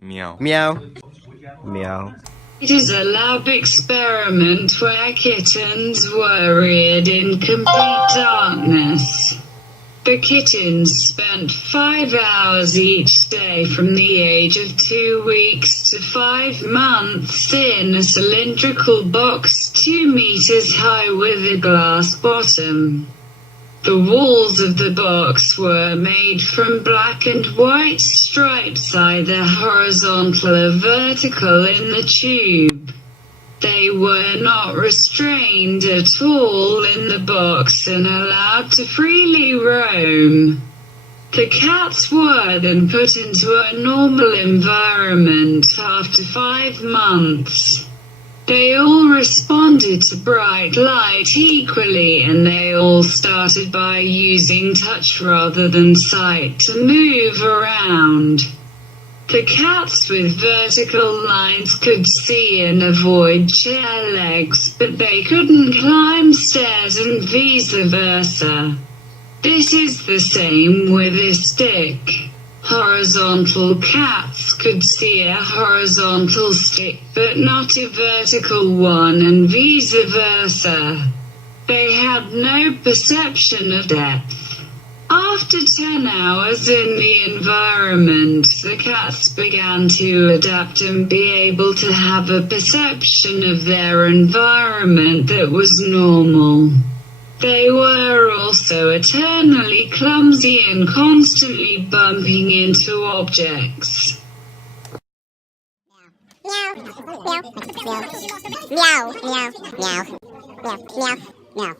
Meow. Meow. Meow. It is a lab experiment where kittens were reared in complete darkness. The kittens spent 5 hours each day from the age of 2 weeks to 5 months in a cylindrical box 2 meters high with a glass bottom. The walls of the box were made from black and white stripes, either horizontal or vertical in the tube. They were not restrained at all in the box and allowed to freely roam. The cats were then put into a normal environment after 5 months. They all responded to bright light equally, and they all started by using touch rather than sight to move around. The cats with vertical lines could see and avoid chair legs, but they couldn't climb stairs and vice versa. This is the same with a stick. Horizontal cats could see a horizontal stick but not a vertical one, and vice versa. They had no perception of depth. After 10 hours in the environment, the cats began to adapt and be able to have a perception of their environment that was normal. They were also eternally clumsy and constantly bumping into objects. Meow. Meow. Meow. Meow. Meow. Meow. Meow. Meow. Meow. Meow.